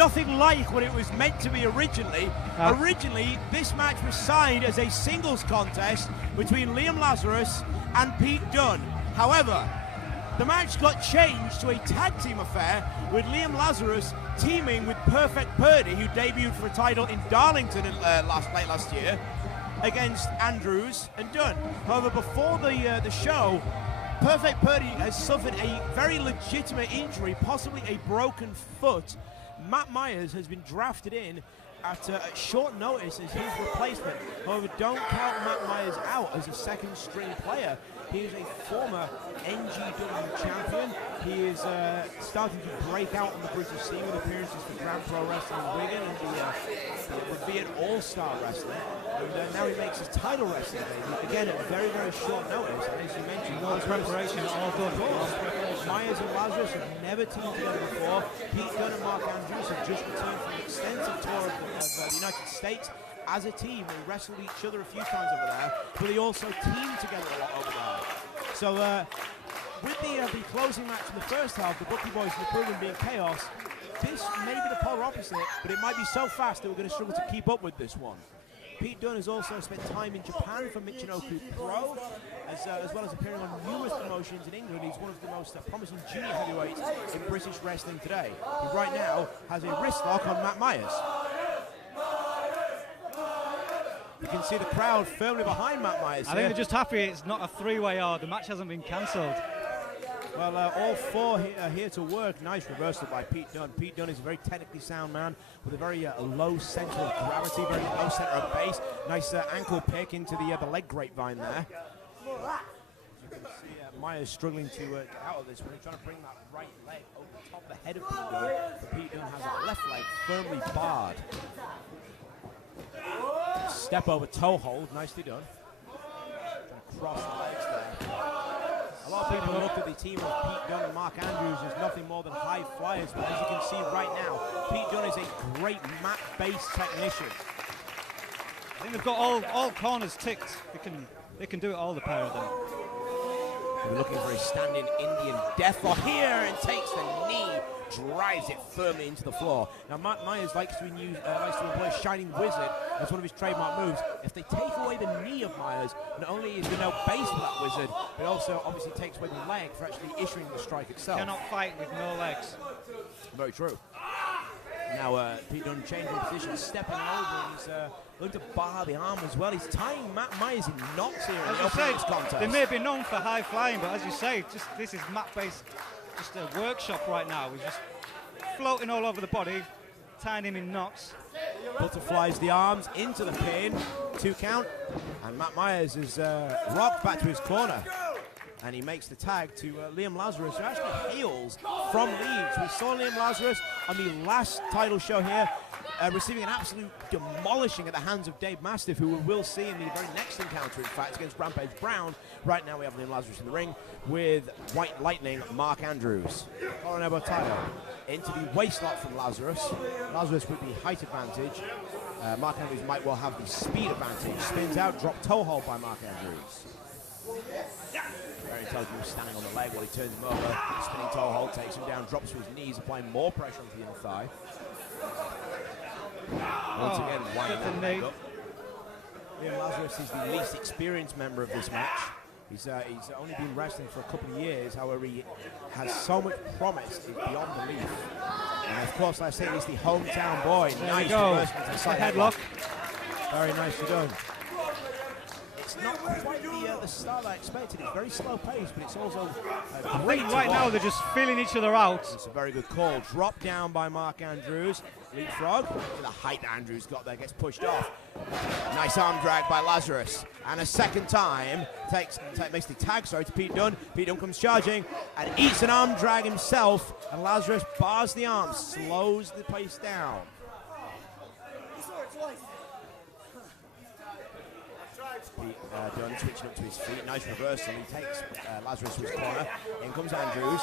nothing like what it was meant to be originally. Originally, this match was signed as a singles contest between Liam Lazarus and Pete Dunne. However, the match got changed to a tag team affair with Liam Lazarus teaming with Perfect Purdy, who debuted for a title in Darlington late last year, against Andrews and Dunne. However, before the show, Perfect Purdy has suffered a very legitimate injury, possibly a broken foot. Matt Myers has been drafted in at short notice as his replacement. However, don't count Matt Myers out as a second string player. He is a former NGW champion. He is starting to break out on the British scene with appearances for Grand Pro Wrestling Wigan and the revered All-Star Wrestling. And now he makes his title wrestling debut, again at very, very short notice. And as you mentioned, all the preparation all done. Myers and Lazarus have never teamed together before. Pete Dunne and Mark Andrews have just returned from an extensive tour of the United States as a team. They wrestled each other a few times over there, but they also teamed together a lot over there. So with the closing match in the first half, the Bucky Boys and the Proven being chaos, this may be the polar opposite, but it might be so fast that we're going to struggle to keep up with this one. Pete Dunne has also spent time in Japan for Michinoku Pro, as well as appearing on numerous promotions in England. He's one of the most promising junior heavyweights in British wrestling today. He right now has a wrist lock on Matt Myers. You can see the crowd firmly behind Matt Myers. I think they're just happy it's not a three-way yard. The match hasn't been cancelled. Well, all four are here to work. Nice reversal by Pete Dunne. Pete Dunne is a very technically sound man with a very low center of gravity, very low center of base. Nice ankle pick into the leg grapevine there. You can see Myers struggling to get out of this one. He's trying to bring that right leg over the top of the head of Pete Dunne. But Pete Dunne has that left leg firmly barred. Step over toe hold, nicely done. Trying to cross the legs there. A lot of people look at the team of Pete Dunne and Mark Andrews as nothing more than high flyers, but as you can see right now, Pete Dunne is a great mat-based technician. I think they've got all corners ticked. They can do it all, the pair of them. We're looking for a standing Indian deathlock here and takes the knee, drives it firmly into the floor. Now Matt Myers likes to employ Shining Wizard as one of his trademark moves. If they take away the knee of Myers, not only is there no base for that wizard, but also obviously takes away the leg for actually issuing the strike itself. Cannot fight with no legs. Very true. Now Pete Dunne changing position, stepping over, and he's looking to bar the arm as well. He's tying Matt Myers in knots here in the opening contest. They may be known for high flying, but as you say, this is mat-based, just a workshop right now. We're just floating all over the body, tying him in knots. Butterflies the arms into the pin, 2 count, and Matt Myers is rocked back to his corner. And he makes the tag to Liam Lazarus, who actually hails from Leeds. We saw Liam Lazarus on the last title show here, receiving an absolute demolishing at the hands of Dave Mastiff, who we will see in the very next encounter, in fact, against Rampage Brown. Right now we have Liam Lazarus in the ring with White Lightning Mark Andrews. Collar elbow title into the waist lock from Lazarus. Lazarus with the height advantage. Mark Andrews might well have the speed advantage. Spins out, drop toe hold by Mark Andrews. Very intelligent, standing on the leg while he turns him over. Spinning toe hold, takes him down, drops to his knees, applying more pressure onto the inner thigh. Once again, winding the leg up. Liam Lazarus is the least experienced member of this match. He's only been wrestling for a couple of years, however he has so much promise, it's beyond belief. And of course, I say he's the hometown boy. There nice reversal to the side headlock. Very nicely done. It's not quite the style I expected. It's very slow paced, but it's also great to right watch. now they're just feeling each other out. It's a very good call. Drop down by Mark Andrews. Leapfrog. The height Andrews got there gets pushed off. Nice arm drag by Lazarus. And a second time makes the tag, to Pete Dunne. Pete Dunne comes charging and eats an arm drag himself. And Lazarus bars the arm, slows the pace down. Pete Dunne switching up to his feet. Nice reversal. He takes Lazarus to his corner. In comes Andrews.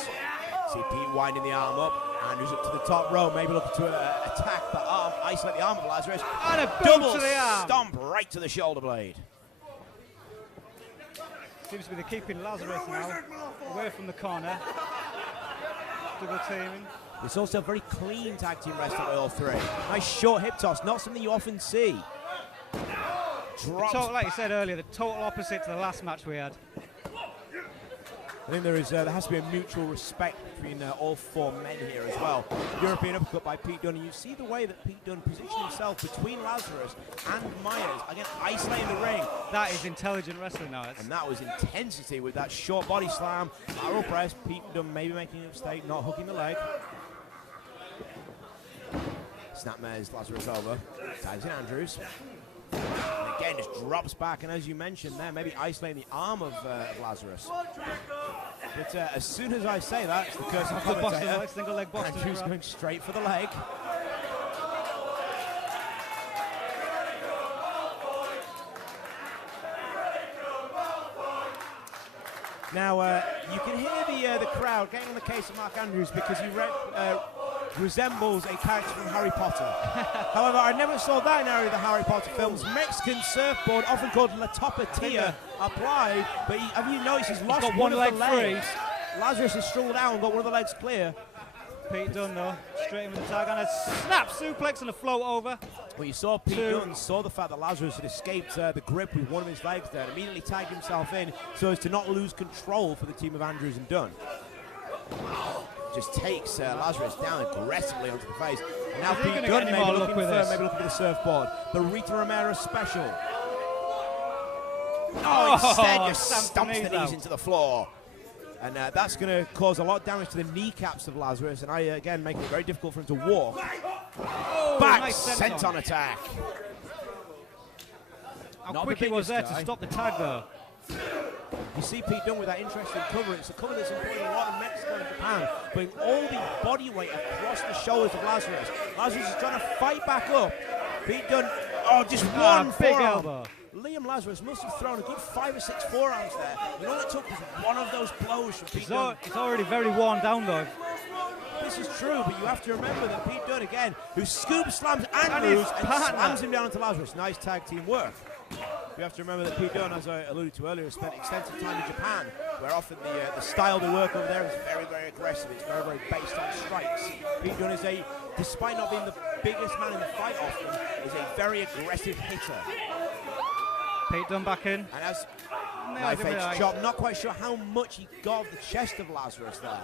See Pete winding the arm up. Andrews up to the top row, maybe looking to attack the arm, isolate the arm of Lazarus. And a double to the arm. Stomp right to the shoulder blade. Seems to be keeping Lazarus now away from the corner. Double teaming. It's also very clean tag team wrestling by all three. Nice short hip toss, not something you often see. Drops like you said earlier, the total opposite to the last match we had. I think there has to be a mutual respect between all four men here as well. European uppercut by Pete Dunne. And you see the way that Pete Dunne positioned himself between Lazarus and Myers. Again, isolating the ring. That is intelligent wrestling now. And that was intensity with that short body slam. Lateral press. Pete Dunne maybe making a mistake, not hooking the leg. Snapmares Lazarus over. Tags in Andrews. And again, just drops back, and as you mentioned there, maybe isolating the arm of Lazarus. But as soon as I say that, it's the curse of commentator. Single leg box. Andrews going straight for the leg. Now, you can hear the crowd getting on the case of Mark Andrews because he resembles a character from Harry Potter. However, I never saw that in any of the Harry Potter films. Mexican surfboard, often called La Topatia, applied, but have you noticed he's lost one of the legs? Lazarus has struggled out and got one of the legs clear. Pete Dunne though, straight in with the tag and a snap suplex and a float over. Well, you saw Pete Dunne saw the fact that Lazarus had escaped the grip with one of his legs there and immediately tagged himself in so as to not lose control for the team of Andrews and Dunne. Just takes Lazarus down aggressively onto the face. And now Pete Dunne maybe looking for the surfboard. The Rita Romero special. Instead just stomps the knees into the floor. And that's going to cause a lot of damage to the kneecaps of Lazarus, and again, making it very difficult for him to walk. Back nice senton attack. How quick he was there to stop the tag, though. You see Pete Dunne with that interesting cover. It's a cover that's employed a lot in Mexico and Japan, putting all the body weight across the shoulders of Lazarus. Lazarus is trying to fight back up. Pete Dunne, just one big forearm. elbow. Liam Lazarus must have thrown a good 5 or 6 forearms there. And all it took was one of those blows from Pete Dunne. It's already very worn down, though. This is true, but you have to remember that Pete Dunne, again, who scoop slams Andrews and slams him down into Lazarus. Nice tag team work. You have to remember that Pete Dunne, as I alluded to earlier, spent extensive time in Japan, where often the style they work over there is very, very aggressive. It's very, very based on strikes. Pete Dunne is despite not being the biggest man in the fight often, is a very aggressive hitter. Pete Dunne back in. And as knife edge chop, not quite sure how much he got of the chest of Lazarus there.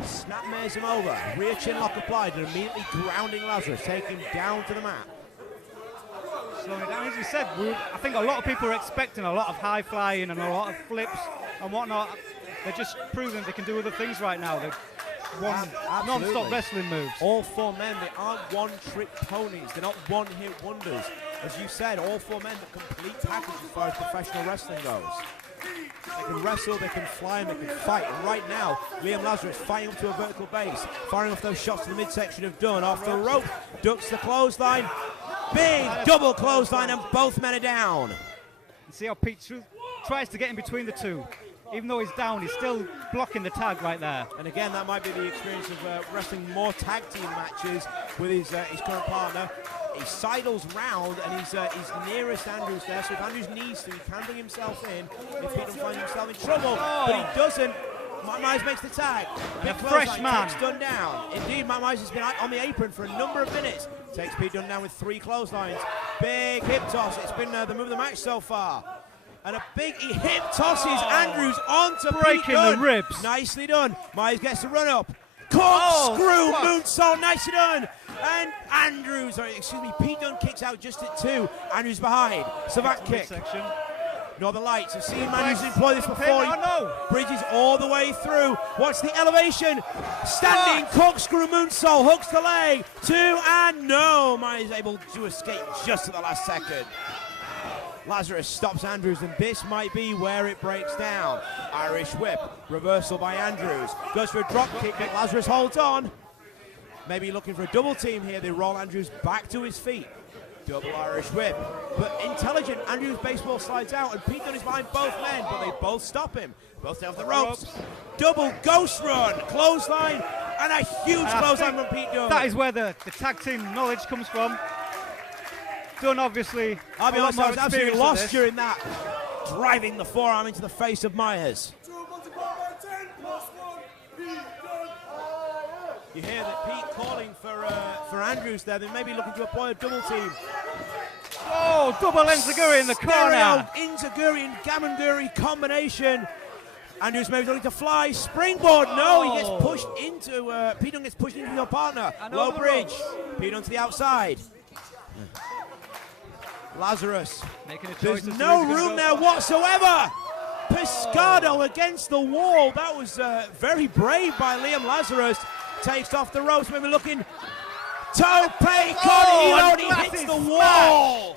Snapmares him over, rear chin lock applied, and immediately grounding Lazarus, taking him down to the mat. Slowing it down, as you said, I think a lot of people are expecting a lot of high flying and a lot of flips and whatnot. They're just proving they can do other things right now. They're non-stop wrestling moves. All four men, they aren't one-trick ponies. They're not one-hit wonders. As you said, all four men are complete package as far as professional wrestling goes. They can wrestle, they can fly, and they can fight. And right now, Liam Lazarus fighting up to a vertical base, firing off those shots to the midsection of Dunne. Off the rope, ducks the clothesline. Big double clothesline, and both men are down. You see how Pete tries to get in between the two. Even though he's down, he's still blocking the tag right there. And again, that might be the experience of wrestling more tag team matches with his current partner. He sidles round, and he's nearest Andrews there, so if Andrews needs to, he can bring himself in if Pete finds himself in trouble. But he doesn't. Matt Myers makes the tag. Big fresh man. Takes Dunne down. Indeed, Matt Myers has been on the apron for a number of minutes. Takes Pete Dunne down with 3 clotheslines. Big hip toss. It's been the move of the match so far. And he hip tosses Andrews onto breaking the ribs. Nicely done. Myers gets the run up. Corkscrew moonsault, nicely done. And Pete Dunne kicks out just at 2. Andrews behind. Savate kick. Northern Lights have seen Andrews employ this before. Bridges all the way through. Watch the elevation. Standing corkscrew moonsault. Hooks the leg. 2 and no. Myers able to escape just at the last second. Lazarus stops Andrews, and this might be where it breaks down. Irish whip, reversal by Andrews. Goes for a drop kick, but Lazarus holds on. Maybe looking for a double team here. They roll Andrews back to his feet. Double Irish whip. But intelligent, Andrews baseball slides out, and Pete Dunne is behind both men, but they both stop him. Both stay off the ropes. Double ghost run, clothesline, and a huge clothesline from Pete Dunne. That is where the tag team knowledge comes from. Dunne, obviously, I'll be honest, I was absolutely lost during that. Driving the forearm into the face of Myers. You hear that Pete calling for Andrews there. They may be looking to apply a double team. Oh, double enziguri in the corner. Enziguri and Gamengiri combination. Andrews maybe looking to fly. Springboard. No, he gets pushed into, Pete Dunne gets pushed into your partner. Low bridge. Pete Dunne to the outside. Lazarus. There's no room there whatsoever. Pescado against the wall. That was very brave by Liam Lazarus. Takes off the ropes. Maybe looking. Tope con he hits the wall.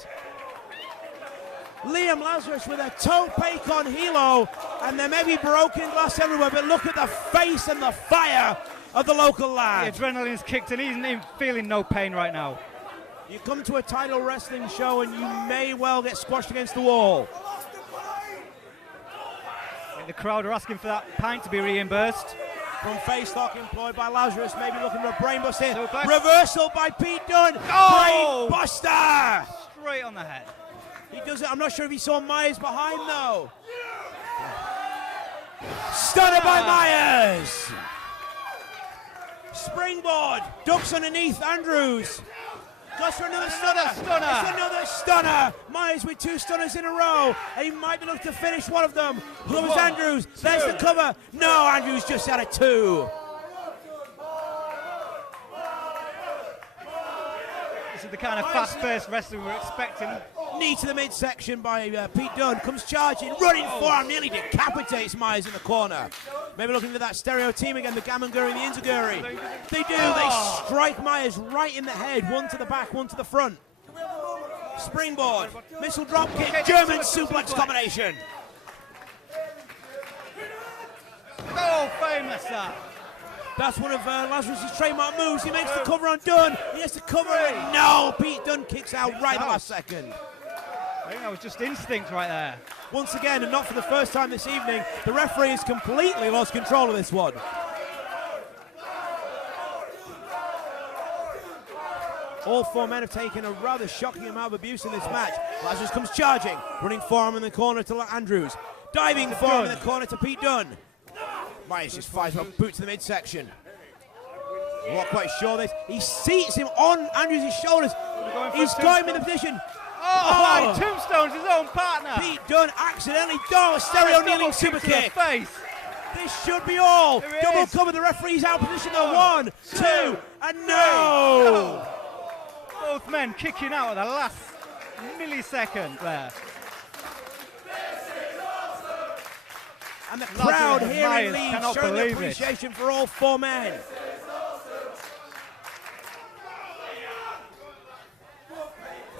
Liam Lazarus with a tope con hilo, and there may be broken glass everywhere, but look at the face and the fire of the local lad. The adrenaline's kicked and he's feeling no pain right now. You come to a title wrestling show and you may well get squashed against the wall. The crowd are asking for that pint to be reimbursed. From face lock employed by Lazarus, maybe looking for a brainbuster here. Reversal by Pete Dunne. Oh! Brainbuster! Straight on the head. He does it. I'm not sure if he saw Myers behind though. Stunner by Myers. Springboard. Ducks underneath Andrews. Goes for another stunner. It's another stunner. Myers with 2 stunners in a row. And he might be looking to finish one of them. Covers Andrews. There's the cover. No, Andrews just had a 2. This is the kind of fast-paced wrestling we're expecting. Knee to the midsection by Pete Dunne. Comes charging. Running forearm. Nearly decapitates Myers in the corner. Maybe looking for that stereo team again. The Gamengiri and the Enziguri. They do. They strike Myers right in the head. One to the back, one to the front. Springboard. Missile drop kick. German suplex combination. Oh, famous that. That's one of Lazarus' trademark moves. He makes the cover on Dunne. He has to cover it. No, Pete Dunne kicks out right at the last second. I think that was just instinct right there. Once again, and not for the first time this evening, the referee has completely lost control of this one. All 4 men have taken a rather shocking amount of abuse in this match. Lazarus comes charging, running forearm in the corner to Andrews. Diving forearm in the corner to Pete Dunne. Myers just fires a boot to the midsection. I'm not quite sure this. He seats him on Andrews' shoulders. He's got him in the position. Oh, tombstones his own partner. Pete Dunne accidentally a stereo kneeling super kick. Face. This should be all. Double cover. The referee's out of position. 1, 2, and no. Both men kicking out at the last millisecond there. And the crowd here in Leeds showing their believe appreciation for all 4 men.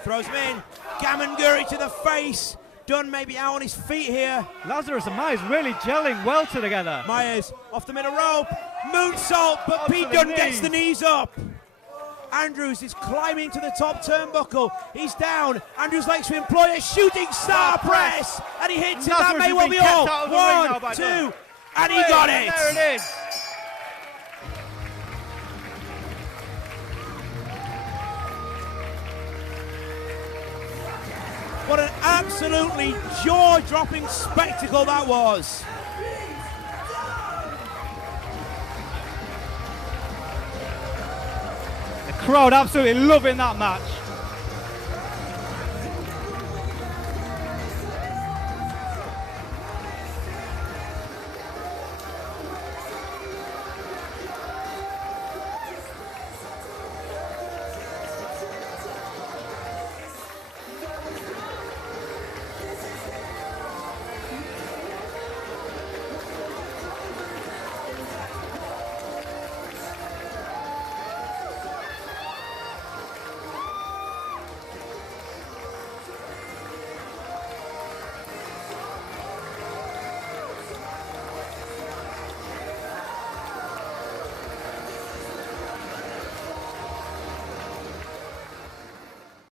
Throws him in. Gamengiri to the face. Dunne may be out on his feet here. Lazarus and Myers really gelling well together. Myers off the middle rope. Moonsault, but Pete Dunne gets the knees up. Andrews is climbing to the top turnbuckle. He's down. Andrews likes to employ a shooting star press. And he hits it. That may well be all. 1, 2, and he got it. There it is. What an absolutely jaw-dropping spectacle that was. The crowd absolutely loving that match.